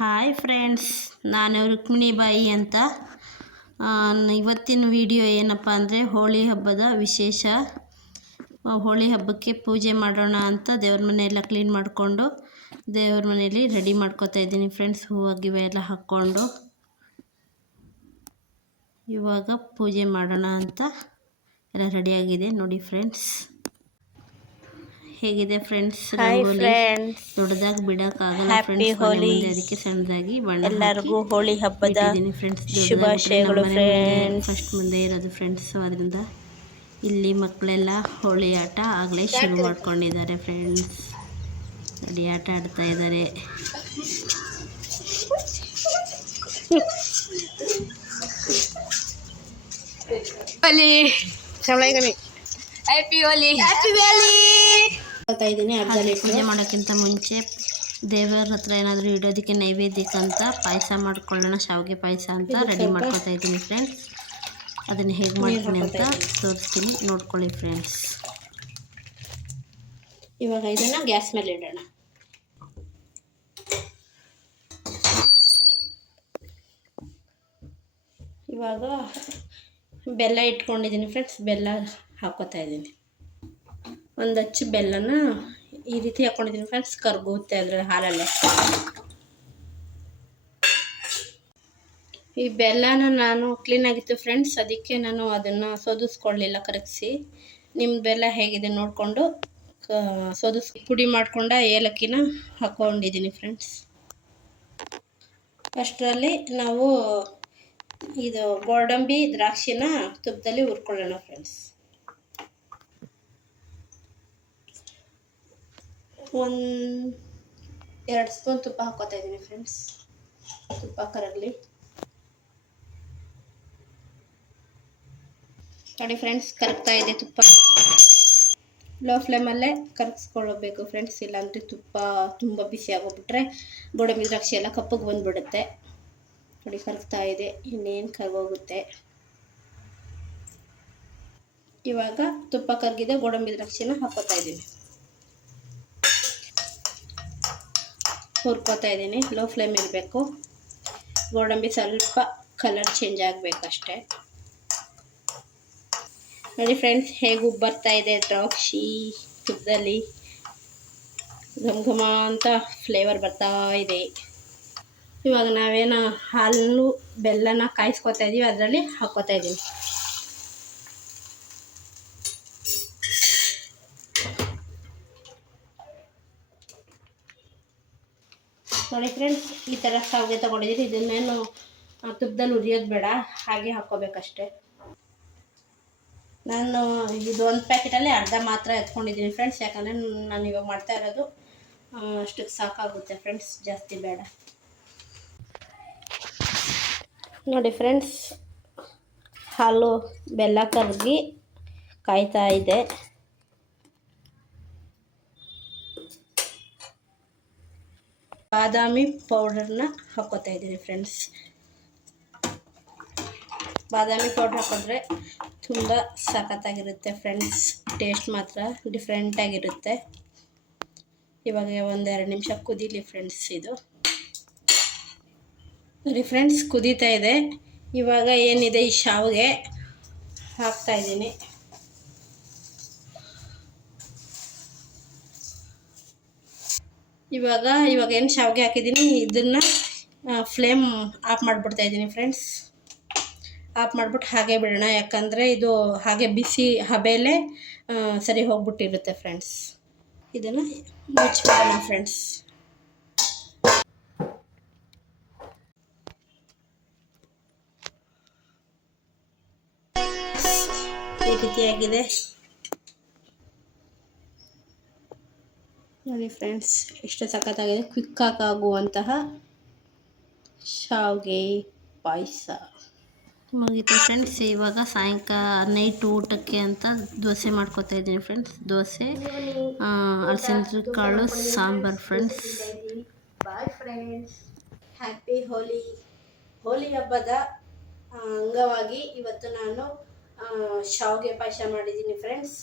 Hi friends, ನಾನು ರುಕ್ಮಿಣಿ ಬಾಯಿ ಅಂತ. ಇವತ್ತಿನ ವಿಡಿಯೋ ಏನಪ್ಪ ಅಂದರೆ ಹೋಳಿ ಹಬ್ಬದ ವಿಶೇಷ. ಹೋಳಿ ಹಬ್ಬಕ್ಕೆ ಪೂಜೆ ಮಾಡೋಣ ಅಂತ ದೇವ್ರ ಮನೆಯೆಲ್ಲ ಕ್ಲೀನ್ ಮಾಡಿಕೊಂಡು ದೇವ್ರ ಮನೆಯಲ್ಲಿ ರೆಡಿ ಮಾಡ್ಕೋತಾ ಇದ್ದೀನಿ ಫ್ರೆಂಡ್ಸ್. ಹೂವು ಗಿವೆ ಎಲ್ಲ ಹಾಕ್ಕೊಂಡು ಇವಾಗ ಪೂಜೆ ಮಾಡೋಣ ಅಂತ ಎಲ್ಲ ರೆಡಿಯಾಗಿದೆ ನೋಡಿ ಫ್ರೆಂಡ್ಸ್. ಹೇಗಿದೆ ಫ್ರೆಂಡ್ಸ್ ರಂಗೋಲಿ? ದೊಡ್ಡದಾಗಿ ಬಿಡೋಕ್ಕಾಗಲ್ಲ ಫ್ರೆಂಡ್ಸ್, ಮನೆ ಮುಂದೆ ಅದಕ್ಕೆ ಸಣ್ಣದಾಗಿ ಬಣ್ಣ ಎಲ್ಲರಿಗೂ ಹೋಳಿ ಹಬ್ಬದ ಫ್ರೆಂಡ್ಸ್. ಶುಭಾಶಯಗಳು ಫ್ರೆಂಡ್ಸ್. ಫಸ್ಟ್ ಮುಂದೆ ಇರೋದು ಫ್ರೆಂಡ್ಸ್, ಅದರಿಂದ ಇಲ್ಲಿ ಮಕ್ಕಳೆಲ್ಲ ಹೋಳಿ ಆಟ ಆಗಲೇ ಶುರು ಮಾಡ್ಕೊಂಡಿದ್ದಾರೆ ಫ್ರೆಂಡ್ಸ್. ನೋಡಿ ಆಟ ಆಡ್ತಾ ಇದ್ದಾರೆ. ಪೂಜೆ ಮಾಡೋಕ್ಕಿಂತ ಮುಂಚೆ ದೇವರ ಹತ್ರ ಏನಾದರೂ ಇಡೋದಕ್ಕೆ ನೈವೇದ್ಯಕ್ಕೆ ಅಂತ ಪಾಯಸ ಮಾಡ್ಕೊಳ್ಳೋಣ, ಶಾವಿಗೆ ಪಾಯಸ ಅಂತ ರೆಡಿ ಮಾಡ್ಕೊತಾ ಇದ್ದೀನಿ ಫ್ರೆಂಡ್ಸ್. ಅದನ್ನು ಹೇಗೆ ಮಾಡ್ತೀನಿ ಅಂತ ತೋರಿಸ್ತೀನಿ, ನೋಡ್ಕೊಳ್ಳಿ ಫ್ರೆಂಡ್ಸ್. ಇವಾಗ ಇದನ್ನು ಗ್ಯಾಸ್ ಮೇಲೆ ಇಡೋಣ. ಇವಾಗ ಬೆಲ್ಲ ಇಟ್ಕೊಂಡಿದ್ದೀನಿ ಫ್ರೆಂಡ್ಸ್, ಬೆಲ್ಲ ಹಾಕೋತಾ ಇದ್ದೀನಿ. ಒಂದು ಹಚ್ಚು ಬೆಲ್ಲನ ಈ ರೀತಿ ಹಾಕ್ಕೊಂಡಿದ್ದೀನಿ ಫ್ರೆಂಡ್ಸ್, ಕರ್ಗುತ್ತೆ ಅದರ ಹಾಲಲ್ಲೇ. ಈ ಬೆಲ್ಲನ ನಾನು ಕ್ಲೀನಾಗಿತ್ತು ಫ್ರೆಂಡ್ಸ್, ಅದಕ್ಕೆ ನಾನು ಅದನ್ನು ಸೋದಿಸ್ಕೊಳ್ಳಿಲ್ಲ ಕರಗಿಸಿ. ನಿಮ್ಮ ಬೆಲ್ಲ ಹೇಗಿದೆ ನೋಡಿಕೊಂಡು ಪುಡಿ ಮಾಡ್ಕೊಂಡ ಏಲಕ್ಕಿನ ಹಾಕ್ಕೊಂಡಿದ್ದೀನಿ ಫ್ರೆಂಡ್ಸ್. ಅಷ್ಟರಲ್ಲಿ ನಾವು ಇದು ಗೋಡಂಬಿ ದ್ರಾಕ್ಷಿನ ತುಪ್ಪದಲ್ಲಿ ಹುರ್ಕೊಳ್ಳೋಣ ಫ್ರೆಂಡ್ಸ್. 2 ಸ್ಪೂನ್ ತುಪ್ಪ ಹಾಕೋತಾ ಇದ್ದೀನಿ ಫ್ರೆಂಡ್ಸ್. ತುಪ್ಪ ಕರಗಲಿ ನೋಡಿ ಫ್ರೆಂಡ್ಸ್, ಕರಗ್ತಾ ಇದೆ ತುಪ್ಪ. ಲೋ ಫ್ಲೇಮಲ್ಲೇ ಕರಗಿಸ್ಕೊಳ್ಬೇಕು ಫ್ರೆಂಡ್ಸ್, ಇಲ್ಲಾಂದರೆ ತುಪ್ಪ ತುಂಬ ಬಿಸಿ ಆಗೋಗ್ಬಿಟ್ರೆ ಗೋಡಂಬಿ ದ್ರಾಕ್ಷಿ ಎಲ್ಲ ಕಪ್ಪಗೆ ಬಂದುಬಿಡುತ್ತೆ. ನೋಡಿ ಕರಗ್ತಾ ಇದೆ, ಇನ್ನೇನು ಕರಗೋಗುತ್ತೆ. ಇವಾಗ ತುಪ್ಪ ಕರಗಿದೆ, ಗೋಡಂಬಿ ದ್ರಾಕ್ಷಿನ ಹಾಕೋತಾ ಇದ್ದೀನಿ, ಹುರ್ಕೋತಾ ಇದ್ದೀನಿ. ಲೋ ಫ್ಲೇಮ್ ಇರಬೇಕು. ಗೋಡಂಬಿ ಸ್ವಲ್ಪ ಕಲರ್ ಚೇಂಜ್ ಆಗಬೇಕಷ್ಟೆ. ನೋಡಿ ಫ್ರೆಂಡ್ಸ್, ಹೇಗೆ ಬರ್ತಾ ಇದೆ ದ್ರಾಕ್ಷಿ ತುಪ್ಪದಲ್ಲಿ, ಘಮ ಅಂತ ಫ್ಲೇವರ್ ಬರ್ತಾ ಇದೆ. ಇವಾಗ ನಾವೇನು ಹಾಲು ಬೆಲ್ಲನ ಕಾಯಿಸ್ಕೊತಾ ಇದ್ದೀವಿ, ಅದರಲ್ಲಿ ಹಾಕೋತಾ ಇದ್ದೀನಿ. ನೋಡಿ ಫ್ರೆಂಡ್ಸ್, ಈ ಥರ ಶಾವಿಗೆ ತೊಗೊಂಡಿದ್ದೀನಿ. ಇದನ್ನೇನು ತುಪ್ಪದಲ್ಲಿ ಹುರಿಯೋದು ಬೇಡ, ಹಾಗೆ ಹಾಕ್ಕೋಬೇಕಷ್ಟೆ. ನಾನು ಇದು 1 ಪ್ಯಾಕೆಟಲ್ಲಿ ಅರ್ಧ ಮಾತ್ರ ಎತ್ಕೊಂಡಿದ್ದೀನಿ ಫ್ರೆಂಡ್ಸ್, ಯಾಕಂದರೆ ನಾನು ಇವಾಗ ಮಾಡ್ತಾ ಇರೋದು ಅಷ್ಟಕ್ಕೆ ಸಾಕಾಗುತ್ತೆ ಫ್ರೆಂಡ್ಸ್, ಜಾಸ್ತಿ ಬೇಡ. ನೋಡಿ ಫ್ರೆಂಡ್ಸ್, ಹಾಲು ಬೆಲ್ಲ ಕರಗಿ ಕಾಯ್ತಾ ಇದೆ. ಬಾದಾಮಿ ಪೌಡರ್ನ ಹಾಕೋತಾ ಇದ್ದೀನಿ ಫ್ರೆಂಡ್ಸ್. ಬಾದಾಮಿ ಪೌಡ್ರ್ ಹಾಕಿದ್ರೆ ತುಂಬ ಸಖತ್ತಾಗಿರುತ್ತೆ ಫ್ರೆಂಡ್ಸ್, ಟೇಸ್ಟ್ ಮಾತ್ರ ಡಿಫ್ರೆಂಟಾಗಿರುತ್ತೆ. ಇವಾಗ 1-2 ನಿಮಿಷ ಕುದೀಲಿ ಫ್ರೆಂಡ್ಸ್. ಇದು ನೋಡಿ ಫ್ರೆಂಡ್ಸ್, ಕುದೀತಾ ಇದೆ. ಇವಾಗ ಏನಿದೆ ಈ ಶಾವಿಗೆ ಹಾಕ್ತಾ ಇದ್ದೀನಿ. ಇವಾಗ ಏನು ಶಾವಿಗೆ ಹಾಕಿದ್ದೀನಿ, ಇದನ್ನು ಫ್ಲೇಮ್ ಆಫ್ ಮಾಡಿಬಿಡ್ತಾ ಇದ್ದೀನಿ ಫ್ರೆಂಡ್ಸ್. ಆಫ್ ಮಾಡಿಬಿಟ್ಟು ಹಾಗೆ ಬಿಡೋಣ, ಯಾಕಂದರೆ ಇದು ಹಾಗೆ ಬಿಸಿ ಹಬೆಯಲ್ಲೇ ಸರಿ ಹೋಗ್ಬಿಟ್ಟಿರುತ್ತೆ ಫ್ರೆಂಡ್ಸ್. ಇದನ್ನು ಮುಚ್ಚಿಬಿಡೋಣ ಫ್ರೆಂಡ್ಸ್. ಈ ರೀತಿಯಾಗಿದೆ ನೋಡಿ ಫ್ರೆಂಡ್ಸ್, ಎಷ್ಟು ಸಖತ್ತಾಗಿದೆ. ಕ್ವಿಕ್ಕಾಗಿ ಆಗುವಂತಹ ಶಾವಿಗೆ ಪಾಯಸ ಮುಗೀತು ಫ್ರೆಂಡ್ಸ್. ಇವಾಗ ನೈಟ್ ಊಟಕ್ಕೆ ಅಂತ ದೋಸೆ ಮಾಡ್ಕೊತಾ ಇದ್ದೀನಿ ಫ್ರೆಂಡ್ಸ್. ದೋಸೆ, ಅಲಸಂದೆ ಕಾಳು sambar friends. Bye friends, happy Holi. Holi ಹಬ್ಬದ ಅಂಗವಾಗಿ ಇವತ್ತು ನಾನು ಶಾವಿಗೆ ಪಾಯಸ ಮಾಡಿದ್ದೀನಿ ಫ್ರೆಂಡ್ಸ್.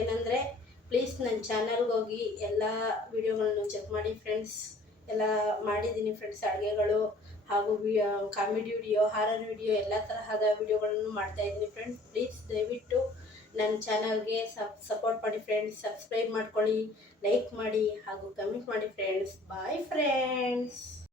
ಏನಂದರೆ ಪ್ಲೀಸ್ ನನ್ನ ಚಾನಲ್ಗೆ ಹೋಗಿ ಎಲ್ಲ ವಿಡಿಯೋಗಳನ್ನು ಚೆಕ್ ಮಾಡಿ ಫ್ರೆಂಡ್ಸ್. ಎಲ್ಲ ಮಾಡಿದ್ದೀನಿ ಫ್ರೆಂಡ್ಸ್ ಅಡುಗೆಗಳು, ಹಾಗೂ ಕಾಮಿಡಿ ವಿಡಿಯೋ, ಹಾರರ್ ವಿಡಿಯೋ ಎಲ್ಲ ತರಹದ ವಿಡಿಯೋಗಳನ್ನು ಮಾಡ್ತಾಯಿದ್ದೀನಿ ಫ್ರೆಂಡ್ಸ್. ಪ್ಲೀಸ್ ದಯವಿಟ್ಟು ನನ್ನ ಚಾನಲ್ಗೆ ಸಪೋರ್ಟ್ ಮಾಡಿ ಫ್ರೆಂಡ್ಸ್. ಸಬ್ಸ್ಕ್ರೈಬ್ ಮಾಡ್ಕೊಳ್ಳಿ, ಲೈಕ್ ಮಾಡಿ ಹಾಗೂ ಕಮೆಂಟ್ ಮಾಡಿ ಫ್ರೆಂಡ್ಸ್. Bye friends.